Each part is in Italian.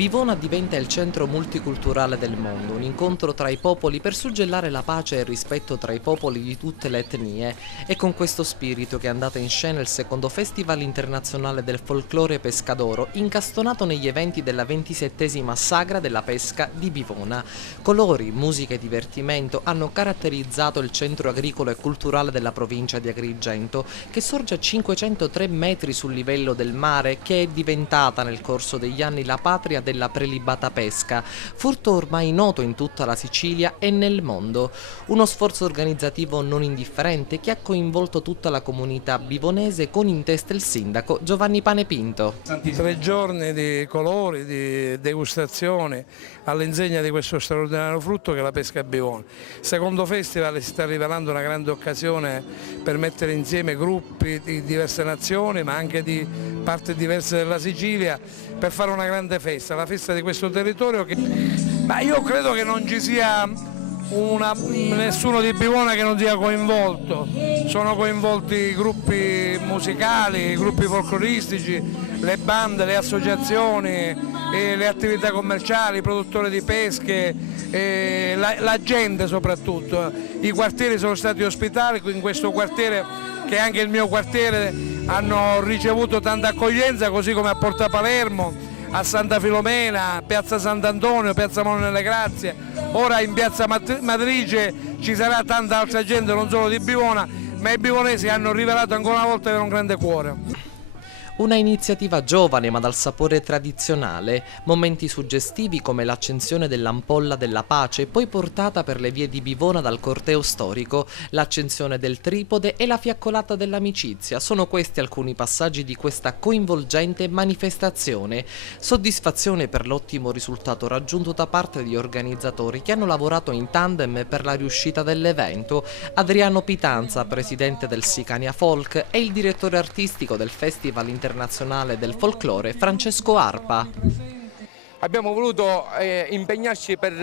Bivona diventa il centro multiculturale del mondo, un incontro tra i popoli per suggellare la pace e il rispetto tra i popoli di tutte le etnie. È con questo spirito che è andata in scena il secondo Festival internazionale del folklore pescadoro, incastonato negli eventi della 27ª Sagra della Pesca di Bivona. Colori, musica e divertimento hanno caratterizzato il centro agricolo e culturale della provincia di Agrigento, che sorge a 503 metri sul livello del mare, che è diventata nel corso degli anni la patria della prelibata pesca, furto ormai noto in tutta la Sicilia e nel mondo. Uno sforzo organizzativo non indifferente che ha coinvolto tutta la comunità bivonese, con in testa il sindaco Giovanni Panepinto. 3 giorni di colori, di degustazione all'insegna di questo straordinario frutto che è la pesca a Bivona. Il secondo festival si sta rivelando una grande occasione per mettere insieme gruppi di diverse nazioni, ma anche di parti diverse della Sicilia, per fare una grande festa, la festa di questo territorio. Ma io credo che non ci sia nessuno di Bivona che non sia coinvolto. Sono coinvolti gruppi musicali, gruppi folcloristici, le bande, le associazioni, le attività commerciali, i produttori di pesche, la gente soprattutto. I quartieri sono stati ospitali, in questo quartiere, che è anche il mio quartiere, hanno ricevuto tanta accoglienza, così come a Porta Palermo, a Santa Filomena, a Piazza Sant'Antonio, Piazza Molo nelle Grazie. Ora in Piazza Matrice ci sarà tanta altra gente, non solo di Bivona, ma i bivonesi hanno rivelato ancora una volta avere un grande cuore. Una iniziativa giovane ma dal sapore tradizionale, momenti suggestivi come l'accensione dell'ampolla della pace, poi portata per le vie di Bivona dal corteo storico, l'accensione del tripode e la fiaccolata dell'amicizia. Sono questi alcuni passaggi di questa coinvolgente manifestazione. Soddisfazione per l'ottimo risultato raggiunto da parte degli organizzatori, che hanno lavorato in tandem per la riuscita dell'evento. Adriano Pitanza, presidente del Sicania Folk, e il direttore artistico del Festival Internazionale del Folklore, Francesco Arpa. Abbiamo voluto impegnarci per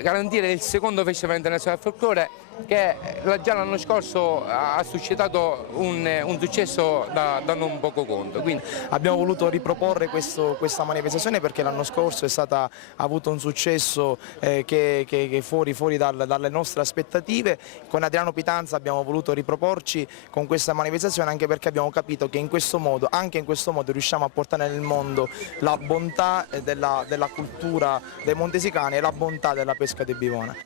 garantire il secondo Festival Internazionale del Folklore, che già l'anno scorso ha suscitato un successo da non poco conto. Quindi abbiamo voluto riproporre questa manifestazione perché l'anno scorso ha avuto un successo che è fuori dalle nostre aspettative. Con Adriano Pitanza abbiamo voluto riproporci con questa manifestazione, anche perché abbiamo capito che anche in questo modo riusciamo a portare nel mondo la bontà della cultura dei montesicani e la bontà della pesca di Bivona.